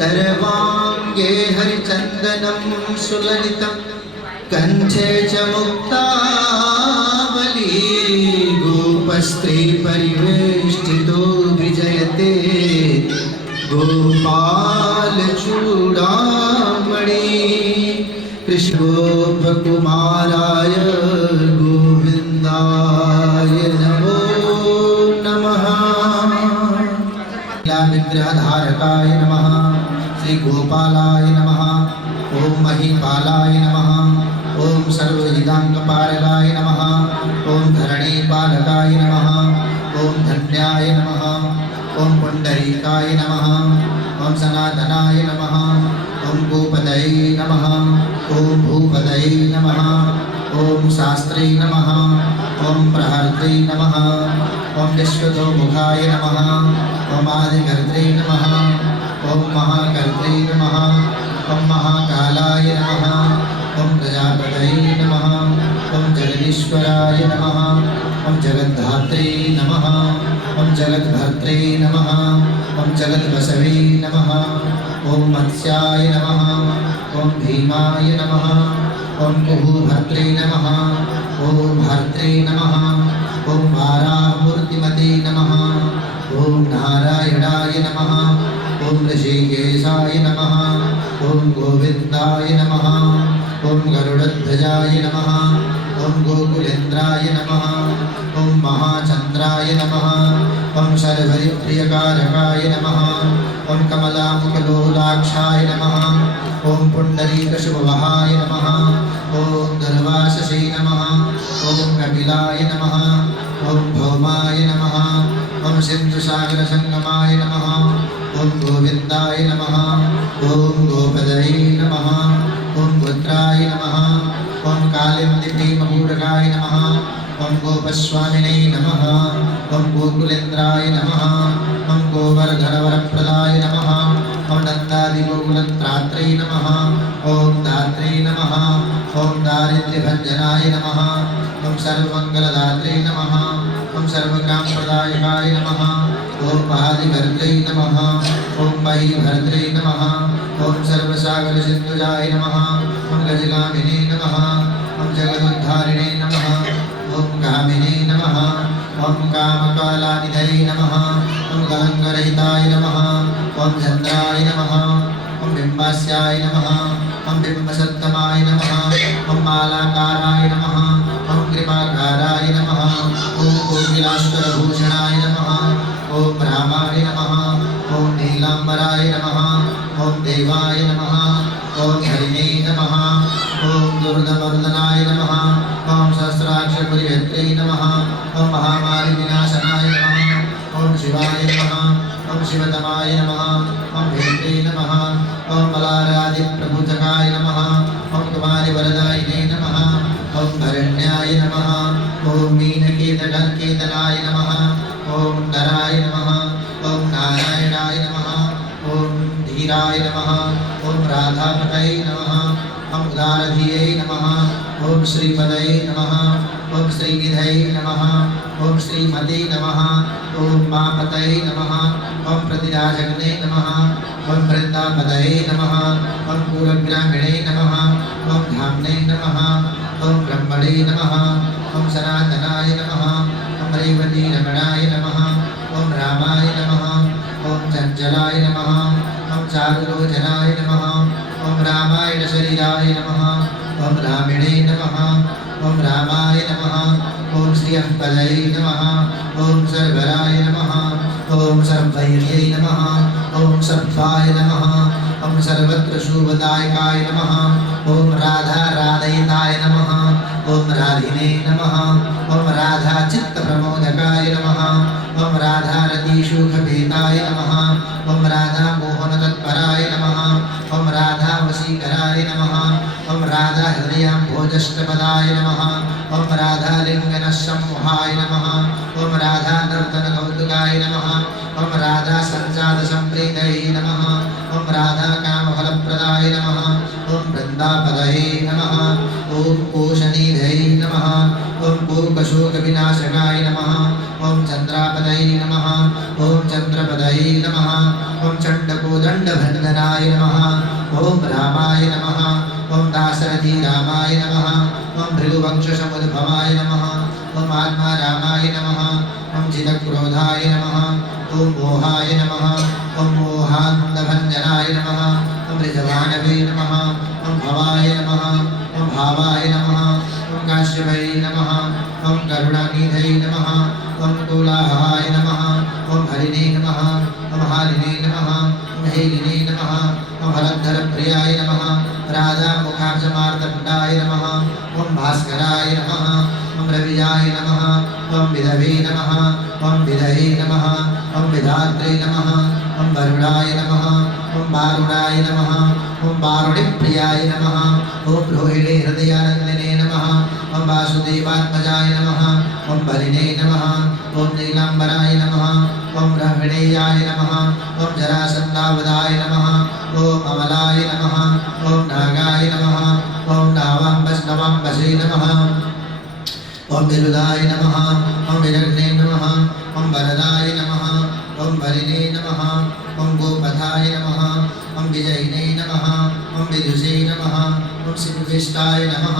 सर्वांगे हरिचंदनं सुललितं कंठे च मुक्तावली गोपस्त्री परिवेष्टितो विजयते गोपाल चूड़ामणि कृष्ण गोपकुमाराय गोविंदाय नमो नमः। विग्रहधारकाय नमः। श्री गोपालाय नमः। ओम महीपालाय नमः। ओम सर्वहितांगपारकाय नमः। ओम धरणीपालकाय नमः। ओम धन्याय नमः। ओम पुंडरीकाय नमः। ओम सनातनाय नमः। ओम गोपदये नमः। ओम भूपदये नमः। ओम शास्त्रे नमः। ओम प्रहर्त्रे नमः। ओम विश्वतोमुखाय नमः। ओम आदिकर्त्रे नमः। ओम महाकर्त्रे नमः। ओम महाकालाय नमः। ओम प्रजापतये नमः। ओम जगदीश्वराय नमः। ओम जगद्धात्रे नमः। ओम जगद्भर्त्रे नमः। ओम जगद्वसवे नमः। ओम मत्स्याय नमः। ओम भीमाय नमः। ओम कुहुभर्त्रे नमः। ओम भर्त्रे नमः। ओम वाराहमूर्तिमते नमः। ओम नारायणाय नमः। ओम ऋषिकेशाय नमः। ओम गोविंदाय नमः। ओम गरुड़ध्वजाय नमः। ओम गोकुलेन्द्राय नमः। ओम महाचंद्राय नमः। ओम सर्वरिप्रियकारकाय नमः। ओम कमलामुखलोलाक्षाय नमः। ओम पुंडरीकशुभवहाय नमः। ओम दुर्वाससे नमः। ओम कपिलाय नमः। ओम भौमाय नमः। ओम सिंधुसागरसंगमाय नमः। ओम गोविंदाय नमः। ओम गोपदये नमः। ओम पुत्राय नमः। ओम कालिंदिभीमपूरकाय नमः। ओम गोपस्वामिने नमः। ओम गोकुलेन्द्राय नमः। ओम गोवर्धनवरप्रदाय नमः। ओम नन्दादिगोकुलत्रात्रे नमः। ओम दात्रे नमः। ओम दारिद्र्यभञ्जनाय नमः। ओम सर्वमङ्गलदात्रे नमः। ओम सर्वकामप्रदायकाय नमः। ओम आदिभर्त्रे नमः। ओम महीभर्त्रे नमः। ओम सर्वसागरसिन्धुजाय नमः। ओम गजगामिने नमः। ओम जगदुद्धारिणे नमः। ओम कामिने नमः। ओम कामकालानिधये नमः। ओम कलङ्करहिताय नमः। ओम चन्द्राय नमः। ओम बिम्बास्याय नमः। ओम बिम्बसत्तमाय नमः। ओम मालाकाराय नमः। ओम कृपाकाराय नमः। ओम कोकिलाष्करभूषणाय नमः। ओम रामाय नमः। ओम नीलाम्बराय नमः। ओम देवाय नमः। ओम हरिणे नमः। ओम दुर्गमर्दनाय नमः। ओम सहस्राक्षपरिवेत्रे नमः। ओम महामारिविनाशनाय नमः। ओम शिवाय नमः। ओम शिवतमाय नमः। ओम भेत्रे नमः। ओम बलारादिप्रभुतकाय नमः। ओम कुमारिवरदायिने नमः। ओम भरण्याय नमः। ओम मीनकेतनाय नमः। ओम नराय नमः। ओम नारायणाय नमः। ओम धीराय नमः। ओम राधापतये नमः। ओम उदारधिये नमः। ओम श्रीपदये नमः। ओम श्रीनिधये नमः। ओम श्रीमते नमः। ओम मापतये नमः। ओम प्रतिराजग्ने नमः। ओम वृन्दापतये नमः। ओम पूर्वग्रामिणे नमः। ओम धाम्ने नमः। ओम ब्रह्मणे नमः। ओम सनातनाय नमः। ओम रेवतीरमणाय नमः। ओम रामाय नमः। ओम चञ्चलाय नमः। ओम चारुलोचनाय नमः। ओम रामायण शरीराय नमः। ओम रामिणे नमः। ओम रामाय नमः। ओम श्रियंपदये नमः। ओम सर्वराय नमः। ओम सर्वैर्यै नमः। ओम सर्वाय नमः। ओम सर्वत्र शुभदायकाय नमः। ओम राधा राधयिताय नमः। ओम राधिने नमः। ओम राधा चित्तप्रमोदकाय नमः। ओम राधा रतिशुखभेदाय नमः। ओम राधा मोहनतत्पराय नमः। ओम राधा वशीकराय नमः। ओम राधा हृदयाम्भोजष्टपदाय नमः। ओम राधा लिङ्गनसम्मोहाय नमः। ओम राधा नर्तनकौतुकाय नमः। ओम राधा सञ्जातसम्प्रीतये नमः। ओम राधा कामफलप्रदाय नमः। ओम वृन्दापतये नमः। ओम कोशनिधये नमः। ओम कोकशोकविनाशकाय नमः। ॐ चन्द्रापदये नमः ॐ चन्द्रपदये नमः ॐ चण्डकोदण्डभञ्जनाय नमः ॐ रामाय नमः ॐ दाशरथी रामाय नमः ॐ भृगुवंशसमुद्भवाय नमः ॐ आत्मा रामाय नमः ॐ चिदक्रोधाय नमः ॐ मोहाय नमः ॐ मोहान्धभञ्जनाय नमः ॐ ऋजभानवे नमः ॐ भवाय नमः ॐ भावाय नमः ॐ काश्यपये नमः ॐ करुणानिधये नमः ॐ कोलाहलाय नमः ॐ हरिणे नमः ॐ हारिणे नमः ॐ हेलिने नमः ॐ हरद्धरप्रियाय नमः राधामुखाब्जमार्तण्डाय नमः ॐ भास्कराय नमः ॐ रविजाय नमः ॐ विधवे नमः ॐ विधये नमः ॐ विधात्रे नमः ॐ वरुणाय नमः ॐ वारुणाय नमः ॐ वारुणिप्रियाय नमः ॐ रोहिणे हृदयानन्दिने नमः ॐ वासुदेवात्मजाय नमः ॐ बलिने नमः ॐ नीलाम्बराय नमः ॐ ब्रह्मणेयाय नमः ॐ जरासन्धावधाय नमः ॐ अमलाय नमः ॐ नागाय नमः ॐ नावाम्बसे नमः ॐ विरुदाय नमः ॐ विरग्ने नमः ॐ वरदाय नमः ॐ बलिने नमः ॐ गोपथाय नमः ॐ विजयिने नमः ॐ विदुषे नमः ॐ शिवविष्टाय नमः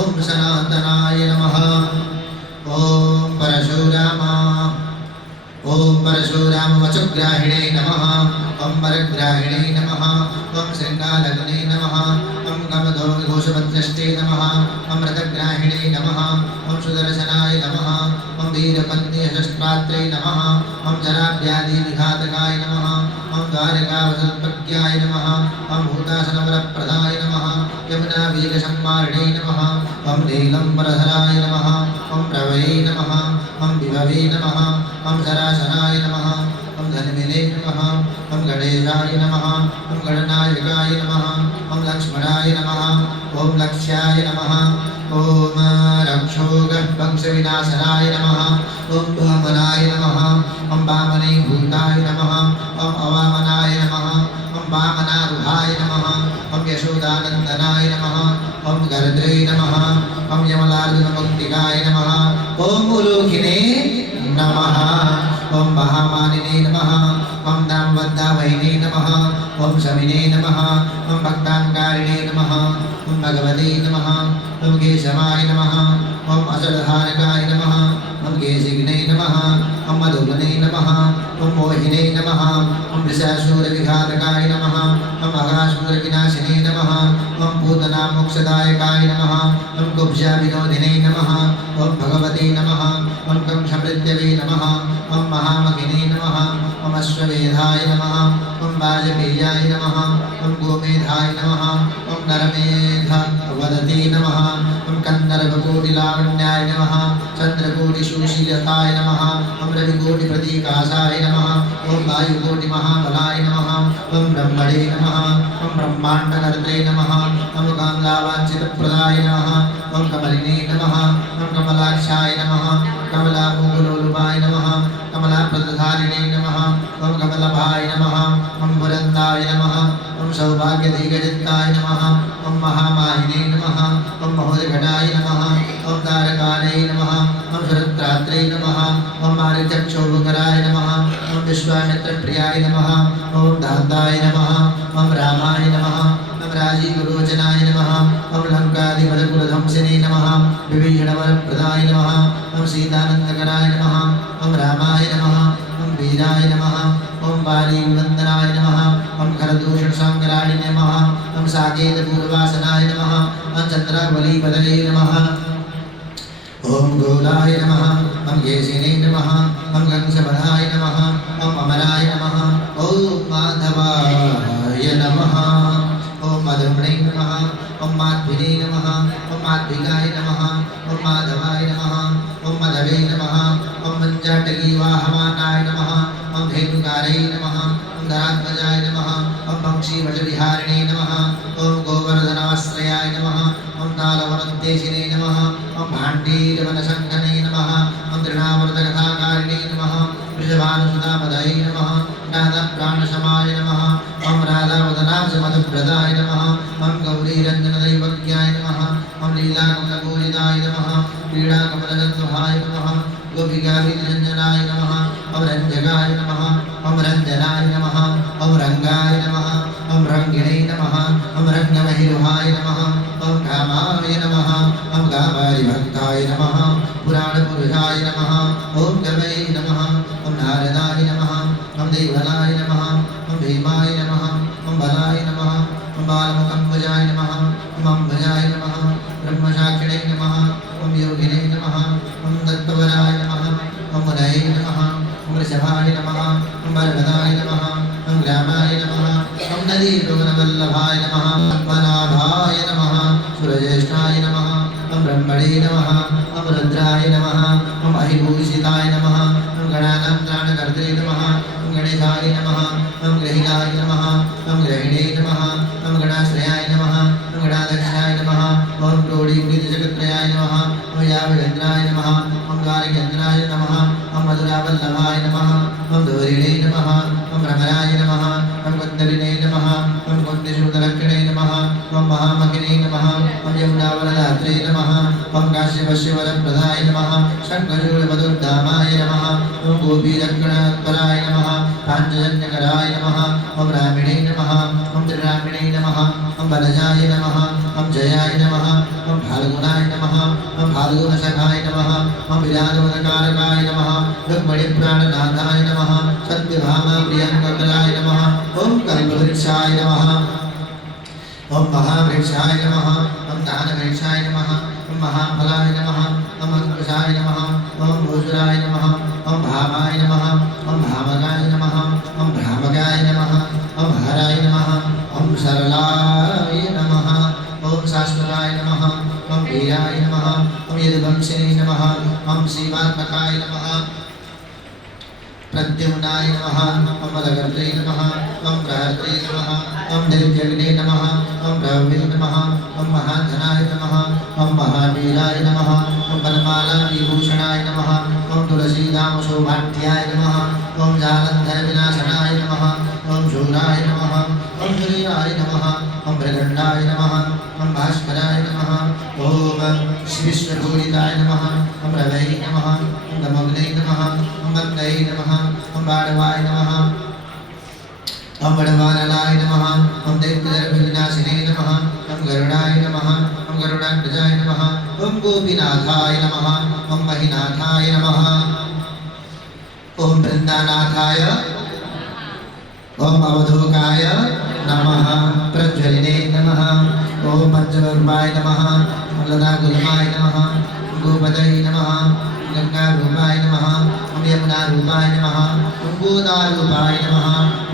ॐ सनातनाय नमः ॐ परशुराम वचुग्राहिणे नमः ॐ वरग्राहिणे नमः ॐ शृङ्गालग्ने नमः ॐ कमधोघोषभद्रष्टे नमः ॐ रथग्राहिणे नमः ॐ सुदर्शनाय नमः ॐ वीरपत्नीशस्त्रात्रे नमः ॐ जराव्याधिविघातकाय नमः ॐ द्वारकावसत्प्रज्ञाय नमः ॐ भूतासनवरप्रदाय नमः यमुनावीरसंवारिणे नमः ॐ नीलम्बरधराय नमः ॐ प्रभवे नमः ॐ विभवे नमः ॐ सरासनाय नमः ॐ धन्विने नमः ॐ गणेशाय नमः ॐ गणनायकाय नमः ॐ लक्ष्मणाय नमः ॐ लक्ष्याय नमः ॐ रक्षोगवंशविनाशनाय नमः ॐ वामनाय नमः ॐ वामनीभूताय नमः ॐ अवामनाय नमः ॐ वामनारूढाय नमः ॐ यशोदानन्दनाय नमः ॐ गर्द्रे नमः ॐ यमलार्जुनमुक्तिकाय नमः ॐ उलूखिने नमः ॐ महामानिने नमः ॐ दामवद्दावहिने नमः ॐ शमिने नमः ॐ भक्ताङ्कारिणे नमः ॐ भगवते नमः ॐ केशवाय नमः ॐ असलधारकाय नमः ॐ केशिग्ने नमः ॐ मधुबने नमः ॐ मोहिने नमः ॐ वृषासूरविघातकाय नमः ॐ अघासुरविनाशिने नमः ॐ पूतनामोक्षदायकाय नमः ॐ कुब्जाविनोदिने नमः ॐ भगवते नमः ॐ कंसमृत्यवे नमः ॐ महामहिने नमः ॐ अश्वमेधाय नमः ॐ वाजपेयाय नमः ॐ गोमेधाय नमः ॐ नरमेधवदते नमः ॐ कन्दर्पकोटिलावण्याय नमः चन्द्रकोटिशूशीलताय नमः ॐ रविकोटिप्रतीकाशाय नमः ॐ वायुकोटिमहाबलाय नमः ॐ ब्रह्मणे नमः ॐ ब्रह्माण्डकर्त्रे नमः ॐ कामलावाञ्छितप्रदाय नमः ॐ कमलिने नमः ॐ कमलाक्षाय नमः कमलामूलोलुपाय नमः कमलाप्रदधारिणे नमः ॐ कमलभाय नमः ॐ पुरन्दाय नमः ॐ सौभाग्यदीर्घचित्ताय नमः ॐ महामाहिने नमः ॐ महोदघटाय नमः ॐ तारकालये नमः ॐ सुरत्रात्रे नमः ॐ मारिचक्षोभकराय नमः ॐ विश्वामित्रप्रियाय नमः ॐ दाताय नमः ॐ रामाय नमः ॐ राजीवलोचनाय नमः ॐ लङ्काधिपतिकुलध्वंसिने नमः विभीषणवरप्रदाय नमः ॐ सीतानन्दकराय नमः ॐ रामाय नमः ॐ वीराय नमः ॐ बालीवन्दनाय नमः ॐ खरदूषणसङ्ग्राणिने नमः ॐ साकेतपूर्वासनाय नमः ॐ चन्द्रबलीपदये नमः ॐ गोलाय नमः ॐ केशिने नमः ॐ कंसबलाय नमः ॐ अमराय नमः ॐ माधवाय नमः ॐ मधुमणे नमः ॐ माध्विने नमः ॐ माध्विकाय नमः ॐ माधवाय नमः ॐ मधवे नमः ॐ मञ्जाटकीवाहमानाय नमः ॐ धेनुकारे नमः ॐ धरात्मजाय नमः ॐ पक्षीवटविहारिणे नमः ॐ गोवर्धनाश्रयाय नमः ॐ तालवनोद्देशिने नमः ॐ भाण्डीरवनशङ्खने नमः ॐ तृणामृतकथाकारिणे नमः वृषभानुसुतापदये नमः राधाप्राणसमाय नमः ॐ राधावदनाब्जमधुप्रदाय नमः ॐ गौरीरञ्जनदैवज्ञाय नमः ॐ लीलाकमलपूजिताय नमः क्रीडाकमलगन्धभाय नमः गोपिकाविनिरञ्जनाय नमः ॐ रञ्जकाय नमः ॐ रञ्जनाय नमः ॐ रङ्गाय नमः ॐ रङ्गिणे नमः ॐ रङ्गमहिरुहाय नमः ॐ कामाय नमः ॐ कामारिभक्ताय नमः पुराणपुरुषाय नमः ॐ गवै नमः ॐ नारदाय नमः ॐ देवलाय नमः ॐ भीमाय नमः ॐ बलाय नमः ॐ बालमुखम्बजाय नमः ॐ अम्बजाय नमः ब्रह्मसाक्षिणे नमः ॐ योगिने नमः ॐ दत्तवराय नमः ॐ मुनये नमः ॐ वृषभाय नमः ॐ बर्वदाय नमः ॐ रामाय नमः ॐ नदीगगनवल्लभाय नमः पद्मनाभाय नमः सुरज्येष्ठाय नमः ॐ ब्रह्मणे नमः ॐ रुद्राय नमः ॐ अहिभूषिताय नमः ॐ गणानां त्राणकर्त्रे नमः ॐ गणेशाय नमः ॐ ग्रहिणाय नमः ॐ ग्रहिणे नमः ॐ गणाश्रयाय नमः ॐ गणाध्यक्षाय नमः ॐ क्रोडीकृतजगत्त्रयाय नमः ॐ यावगेन्द्राय नमः ॐ द्वारकेन्द्राय नमः ॐ मधुरावल्लभाय नमः ॐ धूरिणे नमः ॐ भ्रमराय नमः ॐ कुन्दलिने नमः ॐ कुन्दिशूदलक्षणे नमः ॐ महामहिने नमः ॐ यमुनावरदात्रे नमः ॐ काश्यपश्यवरप्रदाय नमः शङ्खचूडमधुर्धामाय नमः ॐ गोपीरक्षणात्पराय नमः पाञ्चजन्यकराय नमः ॐ रामिणे नमः ॐ त्रिरामिणे नमः ॐ वनजाय नमः ॐ जयाय नमः ॐ फाल्गुनाय नमः ॐ फाल्गुनसखाय नमः ॐ विराजोदकारकाय नमः रुक्मिणीप्राणनाथाय नमः सत्यभामाप्रियङ्कराय नमः ॐ कल्पवृक्षाय नमः ॐ महावृक्षाय नमः ॐ दानवृक्षाय नमः ॐ महाफलाय नमः ॐ अंकुशाय नमः ॐ भूषुराय नमः ॐ भामाय नमः ॐ भामगाय नमः ॐ भ्रामगाय नमः ॐ हराय नमः ॐ सरलाय नमः ॐ शाश्वताय नमः ॐ वीराय नमः ॐ यदुवंशिने नमः ॐ शिवात्मकाय नमः प्रद्युम्नाय नमः ॐ मदगर्त्रे नमः ॐ प्रहर्त्रे नमः ॐ दिव्यग्ने नमः ॐ प्रभवे नमः ॐ महाधनाय नमः ॐ महावीराय नमः ॐ वनमालाविभूषणाय नमः ॐ तुलसीदामशोभाढ्याय नमः ॐ जालन्धरविनाशनाय नमः ॐ शूराय नमः ॐ सूर्याय नमः ॐ मृगण्डाय नमः ॐ भास्कराय नमः ॐ श्रीविष्णुपूजिताय नमः ॐ रवै नमः ॐ नमग्ने नमः ॐ मन्दये नमः ॐ बाणवाय नमः ॐ बड़वानलाय नमः ॐ दैत्यदर्भविनाशिने नमः ॐ गरुडाय नमः ॐ गरुडाग्रजाय नमः ॐ गोपीनाथाय नमः ॐ महिनाथाय नमः ॐ वृन्दानाथाय ॐ अवधूकाय नमः प्रज्वलिने नमः ॐ पंचवर्माय नमः ॐ लतागुल्माय नमः ॐ गोपदये नमः गंगारूपाय नमः ॐ यमुनारूपाय नमः ॐ गोदारूपाय नमः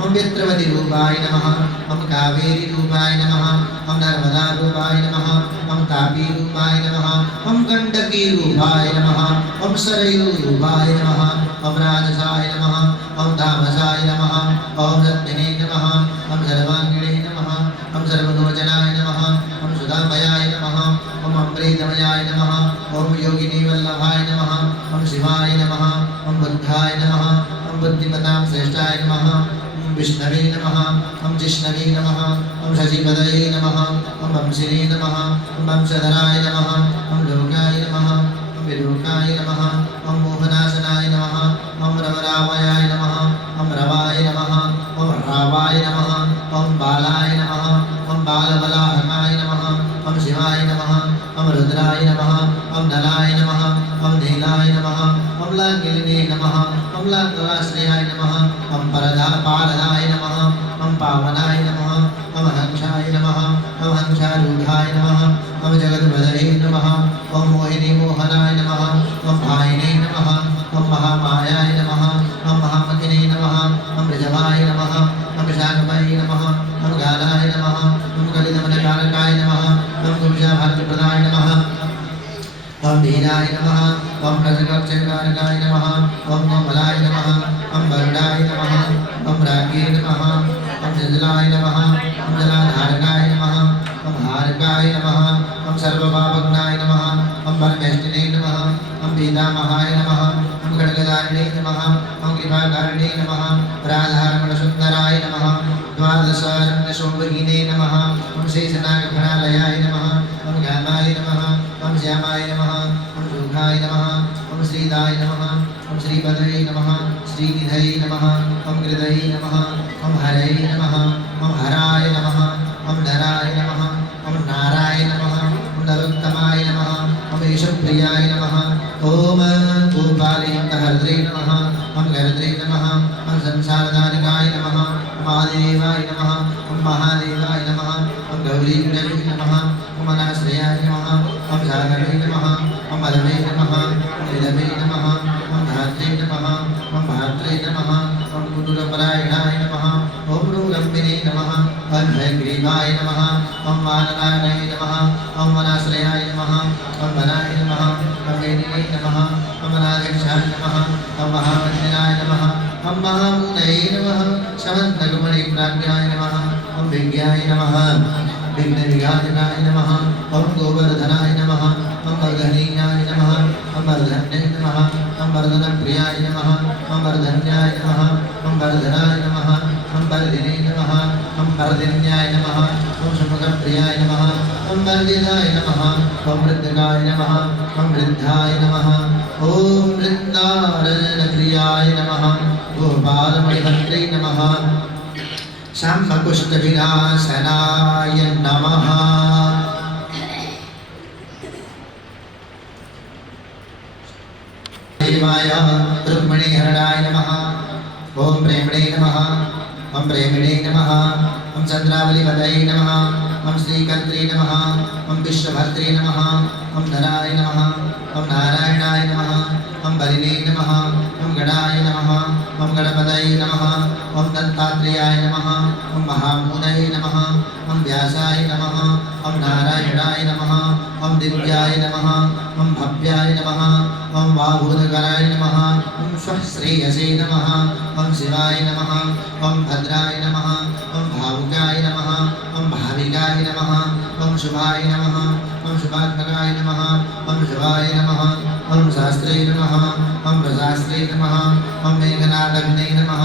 ॐ वित्रवतीरूपाय नमः ॐ कावेरीरूपाय नमः ॐ नर्मदारूपाय नमः ॐ तापीरूपाय नमः ॐ गण्डकीरूपाय नमः ॐ सरयूरूपाय नमः ॐ राजसाय नमः ॐ तामसाय नमः ॐ रत्निने नमः ॐ सर्वाङ्गिणे नमः ॐ सर्वलोचनाय नमः ॐ सुधामयाय नमः ॐ अमृतमयाय नमः ॐ योगिनीवल्लभाय नमः ॐ शिवाय नमः ॐ बुद्धाय नमः ॐ बुद्धिमतां श्रेष्ठाय नमः ॐ विष्णवे नमः ॐ जिष्णवे नमः ॐ शशिपदये नमः ॐ वंशिने नमः ॐ वंशधराय नमः ॐ लोकाय नमः ॐ विलोकाय नमः ॐ मोहनाशनाय नमः ॐ रवरामयाय नमः ॐ रवाय नमः ॐ रावाय नमः ॐ बालाय नमः ॐ बालबलाहकाय नमः ॐ शिवाय नमः ॐ रुद्राय नमः ॐ नलाय नमः ॐ नीलाय नमः ॐ लाङ्गिने नमः ॐ लाङ्गलाश्रयाय नमः ॐ पारदाय नमः ॐ पावनाय नमः ॐ हंसाय नमः ॐ हंसारूढाय नमः ॐ जगद्वदये नमः ॐ मोहिनी मोहनाय नमः ॐ भायिने नमः ॐ महामायाय नमः ॐ महामतिने नमः ॐ ऋजवाय नमः ॐ शाकपाय नमः ॐ गालाय नमः ॐ कलिदमनकारकाय नमः ॐ कुब्जाभारतप्रदाय नमः ॐ वीराय नमः ॐ प्रजगक्षकारकाय नमः ॐ कोमलाय नमः ॐ वरुणाय नमः ॐ राज्ञे नमः ॐ जलाय नमः ॐ जलाधारकाय नमः ॐ हारकाय नमः ॐ सर्वपापघ्नाय नमः ॐ परमेष्टिने नमः ॐ पीतामहाय नमः ॐ खड्गधारिणे नमः ॐ कृपाकारिणे नमः राधारमणसुन्दराय नमः द्वादशारण्यशोभगिने नमः ॐ शेषनागफणालयाय नमः ॐ घामाय नमः ॐ श्यामाय नमः ॐ सुखाय नमः ॐ श्रीदाय नमः श्रीपदये नमः श्रीनिधये नमः हृदये नमः हरये नमः हराय नमः नराय नमः नाराय नमः नरोत्तमाय नमः ईशप्रियाय नमः ओम गोपालयन्तहर्द्रे नमः गर्द्रे नमः संसारदारिकाय नमः महादेवाय नमः महादेवाय नमः गौरीगुणवे नमः मनाश्रयाय नमः सागरे नमः मदवे नमः निधवे नमः धात्रे नमः भात्रे नमः कुटुरपरायणाय नमः ओम नूरम्बिने नमः भयग्रीवाय नमः माननाय नमः मनाश्रयाय नमः वनाय नमः वेदिने नमः मनाध्यक्षाय नमः महामन्दिराय नमः महामुनये नमः समन्तगमणिप्राज्ञाय नमः विज्ञाय नमः विघ्नविघातनाय नमः गोवर्धनाय नमः वर्धनीयाय नमः वर्धन्ये नमः वर्धनप्रियाय नमः वर्धन्याय नमः वर्धनाय नमः वर्धिने नमः वर्धिन्याय नमः सुमुखप्रियाय नमः वर्धिनाय नमः वृद्धकाय नमः वृद्धाय नमः ओम वृन्दारण्यप्रियाय नमः गोपालमणिभद्रे नमः शाम्भकुष्ठविनाशनाय नमः देवाय रुक्मिणीहरणाय नमः ओम प्रेमणे नमः ओम प्रेमिणे नमः ओम चन्द्रावलीपतये नमः ओम श्रीकर्त्रे नमः ओम विश्वभर्त्रे नमः ओम नराय नमः ओम नारायणाय नमः ओम बलिने नमः ओम गणाय नमः ओम गणपतये नमः ओम दत्तात्रेयाय नमः ओम महामुनये नमः ओम व्यासाय नमः ओम नारायणाय नमः ओम दिव्याय नमः ओम भव्याय नमः ओम वाभूतकराय नमः ओम स्वश्रेयसे नमः ओम शिवाय नमः ओम भद्राय नमः ओम भावुकाय नमः ओम भाविकाय नमः ओम शुभाय नमः ओम शुभात्मकाय नमः ओम शुभाय नमः ओम शास्त्रे नमः ओम प्रशास्त्रे नमः ओम मेघनादग्ने नमः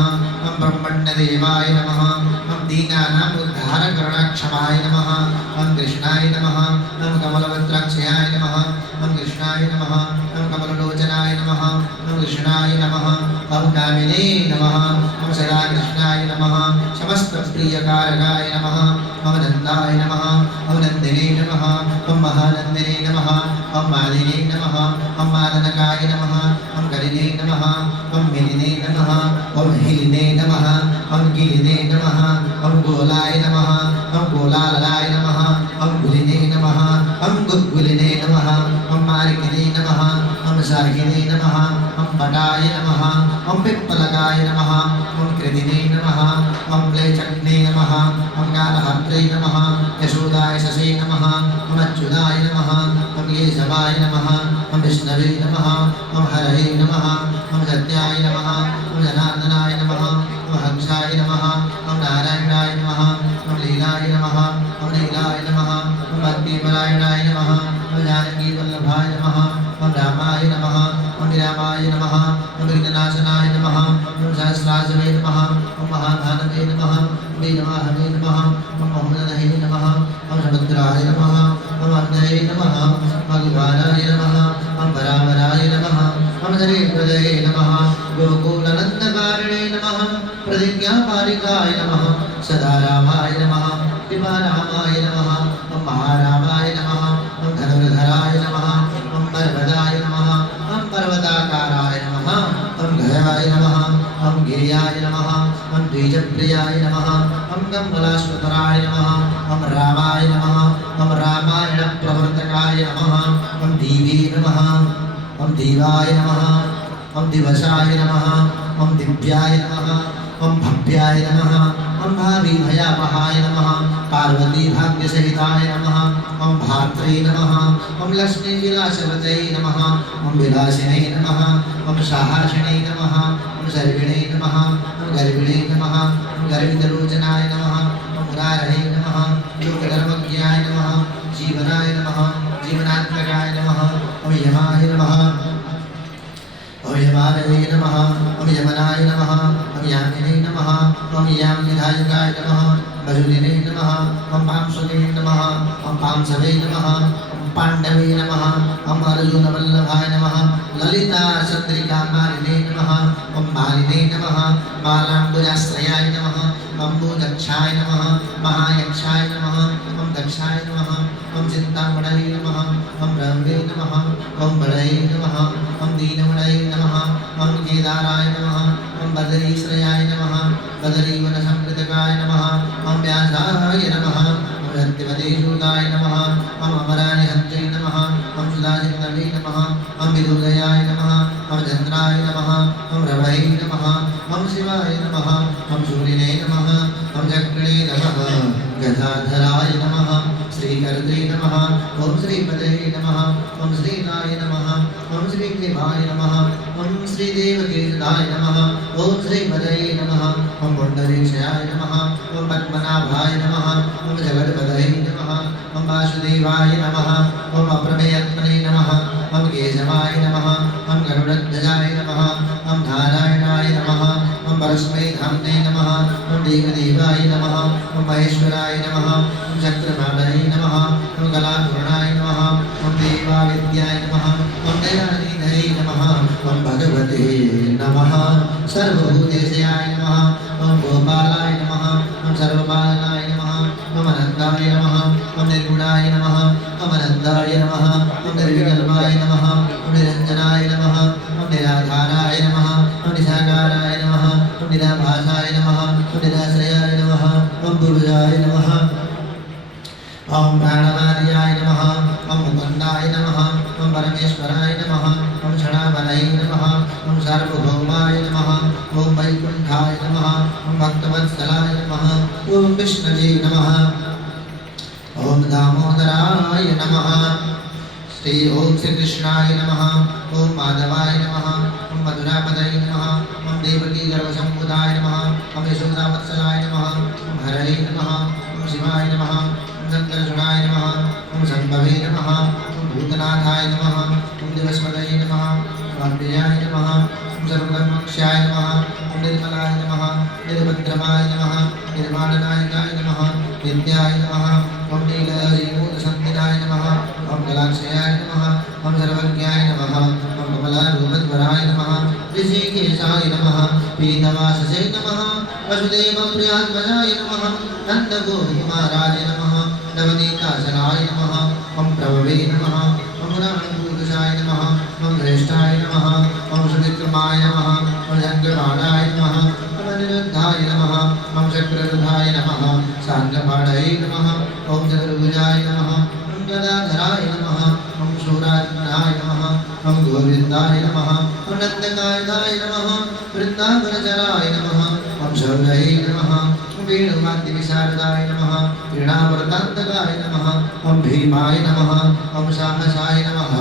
ओम ब्रह्मण्यदेवाय नमः ओम दीनानाम् उद्धारकरुणाक्षमाय नमः ओम कृष्णाय नमः ओम कमलवक्त्राक्षयाय नमः ओम कृष्णाय नमः ओम कमललोचनाय नमः ओम कृष्णाय नमः ओम कामिने नमः ओम सदा कृष्णाय नमः समस्तप्रियकारकाय नमः ओम नन्दाय नमः ओम नन्दिने नमः ओम महानन्दिने नमः ओम मालिने नमः ओम मादनकाय नमः ओम कलिने नमः ओम मिलिने नमः ओम हिलिने नमः ओम गिलिने नमः ओम गोलाय नमः ओम गोलाललाय नमः ओम गुलिने नमः ओम गुग्गुलिने नमः ओम मार्गिने नमः ओम सार्गिने नमः ओम पटाय नमः ओम पिप्पलकाय नमः ओम कृतिने नमः ओम क्लेचक्ने नमः ओम कालहर्त्रे नमः यशोदाय शशे नमः ओम अच्युताय नमः ओम केशवाय नमः ओम विष्णवे नमः ओम हरये नमः ओम सत्याय नमः ओम जनार्दनाय नमः ओम हंसाय नमः ओम नारायणाय नमः ओम लीलाय नमः ओम लीलाय नमः ओम भक्तिपरायणाय नमः ओम जानकीवल्लभाय नमः ओम रामाय नमः ओम रामाय नमः ओम विघ्ननाशनाय नमः ओम सहस्रासवे नमः ओम महाभानवे नमः ओम वीरवाहवे नमः ओम मोहनदहे नमः ओम समुद्राय नमः ओम अग्नये नमः ओम अग्निवाराय नमः ओम परावराय नमः ओम हरिप्रदये नमः गोकुलनन्दकारिणे नमः प्रतिज्ञापालिकाय नमः सदारामाय नमः कृपारामाय नमः ओम महारामाय नमः ओम धनुर्धराय नमः ओम पर्वताय नमः ओम पर्वताकाराय नमः ओम गयाय नमः ओम गिरियाय नमः ओम द्विजप्रियाय नमः ओम कमलाश्वतराय नमः ओम रामाय नमः ओम रामायण प्रवर्तकाय नमः ओम दीवे नमः ओम देवाय नमः ओम दिवसाय नमः ओम दिव्याय नमः ओम भव्याय नमः ओम भावी भयापहाय नमः पार्वती भाग्यसहिताय नमः ओम भात्रे नमः ओम लक्ष्मी विलासवते नमः ओम विलासिने नमः ओम साहसिने नमः ओम सर्विणे नमः ओम गर्भिणे नमः ओम गर्भितलोचनाय नमः ओम मुरारहे नमः लोकधर्मज्ञाय नमः जीवनाय नमः जीवनात्मकाय नमः ओम यमाय नमः ओम यमानवे नमः ओम यमनाय नमः ओम यामिने नमः ओम यामिनिधायकाय नमः वजुलिने नमः ओम पांसवे नमः ओम पांसवे नमः ओम पांडवे नमः ओम अर्जुनवल्लभाय नमः ललिता चंद्रिका मालिने ॐ मालिने नमः मालाम्बुजाश्रयाय नमः अम्बुदक्षाय नमः महायक्षाय नमः ॐ दक्षाय नमः ॐ चिन्तामणये नमः ॐ ब्रह्मे नमः ॐ बलये नमः ॐ दीनमणये नमः ॐ केदाराय नमः ॐ बदरीश्रयाय नमः बदरीवनसंकृतकाय नमः ॐ व्यासाय नमः ॐ रक्तिमदेशूताय नमः ॐ अमरानिहन्त्रे नमः ॐ सुधाचिन्नवे नमः ॐ विदुर्गयाय नमः ॐ चन्द्राय नमः ॐ रवये नमः ॐ शिवाय नमः ॐ सूर्यने नमः ॐ चक्रिणे नमः गदाधराय नमः श्रीकर्त्रे नमः ॐ श्रीपदये नमः ॐ श्रीनाय नमः ॐ श्रीदेवाय नमः ॐ श्रीदेवकेशदाय नमः ॐ श्रीपदये नमः ॐ पुण्डरीक्षयाय नमः ॐ पद्मनाभाय नमः ॐ जगत्पदये नमः ॐ वासुदेवाय नमः ॐ अप्रमेयात्मने नमः ॐ केशवाय नमः ॐ गरुडध्वजाय नमः ॐ नारायणाय नमः ॐ परस्मै धाम्ने नमः ॐ देवदेवाय नमः ॐ महेश्वराय नमः ॐ चक्रपाणये नमः ॐ कलापूर्णाय नमः ॐ देवाविद्याय नमः ॐ दयानिधये नमः ॐ भगवते नमः सर्वभूतेशयाय नमः ॐ गोपालाय नमः ॐ सर्वपालनाय नमः ॐ अनन्ताय नमः ॐ निर्गुणाय नमः ॐ अनन्ताय नमः ॐ निर्विकल्पाय नमः ॐ निरञ्जनाय नमः ॐ निराधाराय नमः ॐ निराकाराय नमः ॐ निराभासाय नमः ॐ निराश्रयाय नमः ॐ पूर्वजाय नमः ॐ प्राणवार्याय नमः ॐ मुकुन्दाय नमः ॐ परमेश्वराय नमः ॐ क्षणामणये नमः ॐ सार्वभौमाय नमः ॐ वैकुण्ठाय नमः ॐ भक्तवत्सलाय नमः ॐ विष्णवे नमः ॐ दामोदराय नमः श्री ॐ श्रीकृष्णाय नमः ॐ माधवाय नमः ॐ मधुरापदये नमः ॐ देवकी गर्भसम्भूताय नमः ॐ यशोदावत्सलाय नमः ॐ हरये नमः ॐ शिवाय नमः ॐ शङ्करसुणाय नमः ॐ सम्भवे नमः ॐ भूतनाथाय नमः ॐ दिवस्पदये नमः ॐ अव्ययाय नमः ॐ सर्वधर्मक्षाय नमः ॐ निर्मलाय नमः निर्भद्रमाय नमः निर्माणनायकाय नमः नित्याय नमः ॐ नीलजीमूतसन्धिनाय नमः ॐ कलाक्षयाय नमः ॐ सर्वज्ञाय नमः ॐ कमलारूपध्वराय नमः ऋषिकेशाय नमः पीतवाससे नमः वसुदेवप्रियात्मजाय नमः नन्दगोपकुमाराय नमः नवनीतासनाय नमः ॐ प्रभवे नमः ॐ पुराणपूरुषाय नमः ॐ श्रेष्ठाय नमः ॐ सुविक्रमाय नमः ॐ शङ्करपाणाय नमः ॐ अनिरुद्धाय नमः ॐ चक्ररुधाय नमः साङ्गपाणये नमः ॐ चतुर्भुजाय नमः ॐ गदाधराय नमः ॐ शूरात्मनाय नमः ॐ गोविन्दाय नमः ॐ नन्दकायनाय नमः वृन्दावनचराय नमः ॐ शौर्यये नमः ॐ वेणुवाद्यविशारदाय नमः वीणावृतान्तकाय नमः ॐ भीमाय नमः ॐ साहसाय नमः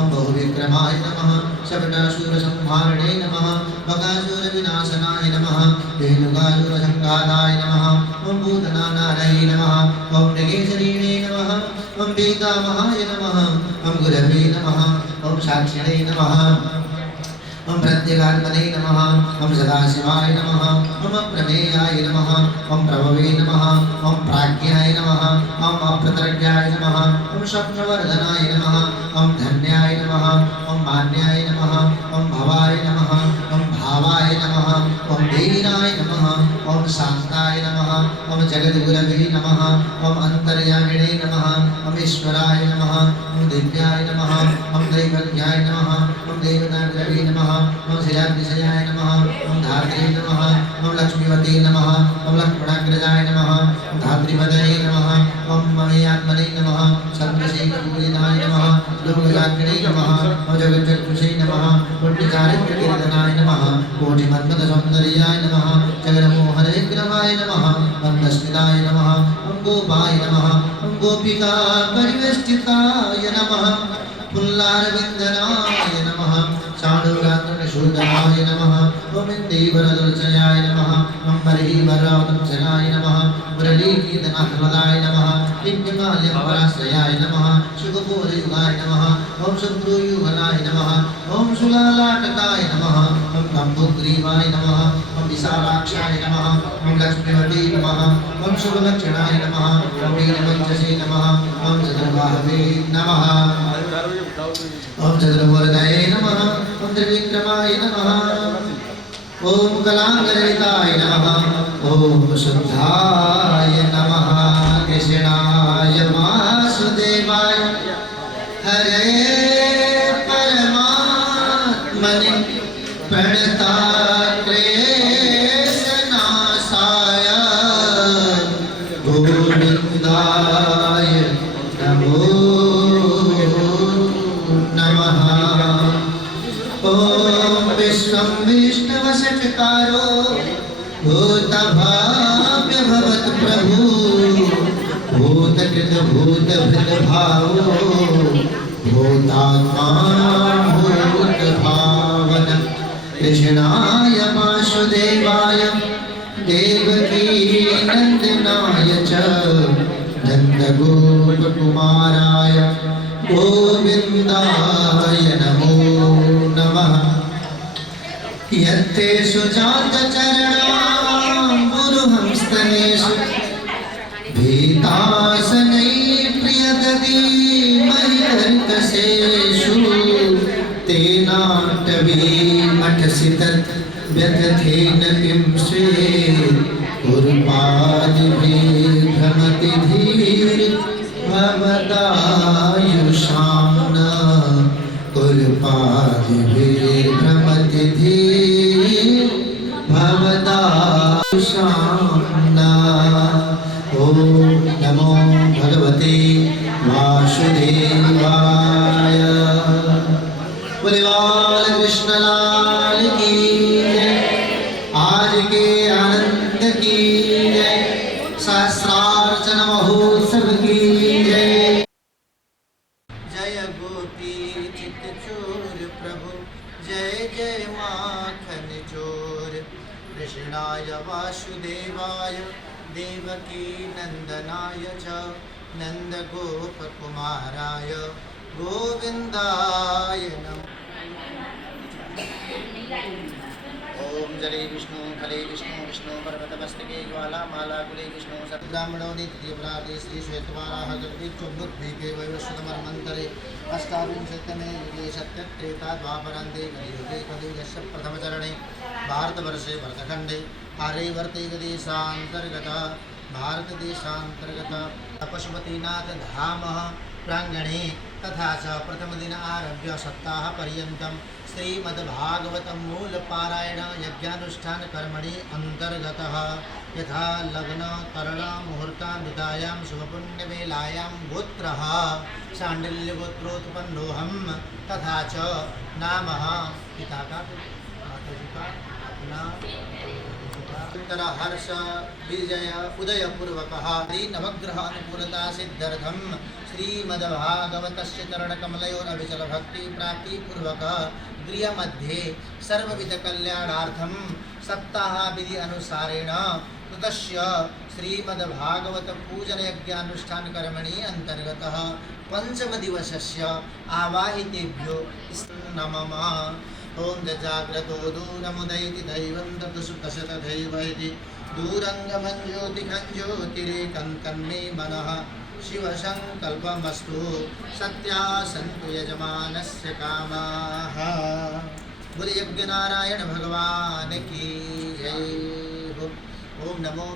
ॐ बहुविक्रमाय नमः शबटासुरसंहारिणे नमः बकासुरविनाशनाय नमः धेनुकासुरसङ्घाताय नमः ॐ भूतनानारये नमः ॐ मृगेशरीणे नमः ॐ पीतामहाय नमः ॐ गुरवे नमः ॐ साक्षिणे नमः ॐ प्रत्यगात्मने नमः ॐ सदाशिवाय नमः ॐ अप्रमेयाय नमः ॐ प्रभवे नमः ॐ प्राज्ञाय नमः ॐ अप्रतर्ज्ञाय नमः ॐ स्वप्नवर्धनाय नमः ॐ धन्याय नमः ॐ मान्याय नमः ॐ भवाय नमः ॐ भावाय नमः ॐ धीराय नमः ॐ शान्ताय नमः ॐ जगद्गुरवे नमः ॐ अन्तर्यामिणे नमः ॐ ईश्वराय नमः ॐ दिव्याय नमः ॐ दैवज्ञाय नमः ॐ देवताग्रवे नमः ॐ शिलाविषयाय नमः ॐ धात्रे नमः ॐ लक्ष्मीवते नमः ॐ लक्ष्मणाग्रजाय नमः ॐ धात्रीपदये नमः ॐ मणियात्मने नमः चन्द्रशेखरपूजिताय नमः लोकजाग्रणे नमः ॐ जगज्जगुषे नमः पुण्यचारित्रकीर्तनाय नमः कोटिमन्मथसौन्दर्याय नमः जगन्मोहनविग्रहाय नमः ॐ दस्मिताय नमः ॐ गोपाय नमः ॐ गोपिका परिवेष्टिताय नमः पुल्लारविन्दनाय नमः चाणूरात्मनिषूदनाय नमः ॐ इन्दीवरदुर्जयाय नमः ॐ बर्हीवरावतंसनाय नमः मुरलीगीतनाह्लादाय नमः यज्ञमाल्यपराश्रयाय नमः सुखपूरयुगाय नमः ॐ शुक्रुयुगलाय नमः ॐ सुलालाटकाय नमः ॐ कम्बुग्रीवाय नमः ॐ विशालाक्षाय नमः ॐ लक्ष्मीवती नमः ॐ शुभलक्षणाय नमः ॐ वीरवञ्चसे नमः ॐ चतुर्बाहवे नमः ॐ चतुर्वरदाय नमः ॐ त्रिविक्रमाय नमः ओम कलांगलिताय नमः। ओम शुद्धाय नमः। कृष्णाय वासुदेवाय हरे परमात्मने प्रणताक्लेशनाशाय गोविन्दाय नमो नमः। ओम विश्वं विष्णवषट्कारो भूतभाव्य भवत् प्रभु भूतकृत भूतभृत भावो भूतात्मा भूतभावन कृष्णाय वासुदेवाय देवकी नंदनाय च नन्दगोपकुमाराय गोविन्दाय नमो नमः। यत्ते सुजातचरणाम्बुरुहंस्तनेषु भीतासनै प्रियगति महितर्कसेषु तेनाटवीमठसि तत् व्यथथेन किं स्वेत् कुर्पादिभिर्भ्रमति धीर् भवदायुषां न कुर्पादिभिर्भ्रमति धीर् भवदायुषां न। ओम नमो भगवते वासुदेवाय। बोले बाल कृष्ण लाल की जय। आज के आनंद की जय। सहस्रार्चन महोत्सव की जय। जय गोपी चित चोर प्रभु जय जय माखन चोर। कृष्णाय वासुदेवाय देवकी नंदनाय च नन्दगोपकुमाराय गोविन्दाय नमः। ओम जले विष्णु फले विष्णु विष्णु पर्वतमस्तके ज्वालामाला कुले विष्णु सद्ब्राह्मणोदि तृतीयप्राते श्री श्वेतवाराह जगदीक्षुबुद्धिके वैवस्वतमर्मन्तरे अष्टाविंशतमे युगे सत्यत्रेता द्वापरान्ते कलियुगे कलियुगस्य प्रथमचरणे भारतवर्षे भरतखण्डे आर्यवर्तैकदेशान्तर्गतः भारतदेशान्तर्गतः पशुपतिनाथ धाम प्रांगणे तथा च प्रथमदिन आरभ्य सप्ताहपर्यन्तं श्रीमद्भागवतं मूलपारायण यज्ञानुष्ठान कर्मणि अंतर्गतः यथा लग्न करण मुहूर्तामृतायां शुभपुण्यवेलायां गोत्रः शाण्डिल्यगोत्रोत्पन्नोऽहं तथा च नामः पिता का माताजी का अपना हर्ष विजय उदय पूर्वकः नवग्रह अनुकूलता सिद्ध्यर्थं श्रीमद्भागवतस्य चरणकमलयोरविचल भक्ति प्राप्ति पूर्वक गृह मध्ये सर्वविध कल्याणार्थं सप्ताह विधि अनुसारेण तस्य श्रीमद्भागवत पूजन यज्ञानुष्ठान कर्मणि अंतर्गतः पंचम दिवसस्य आवाहितेभ्यो नमः। ओम जाग्रतो दूरमुदयति दैवं तत्सुतशतदैवैति दूरंगमं ज्योतिखं ज्योतिरेकं तन्मे मनः शिवसंकल्पमस्तु सत्या सन्तु यजमानस्य कामाः। बोले यज्ञ नारायण भगवान की जय। ओम नमो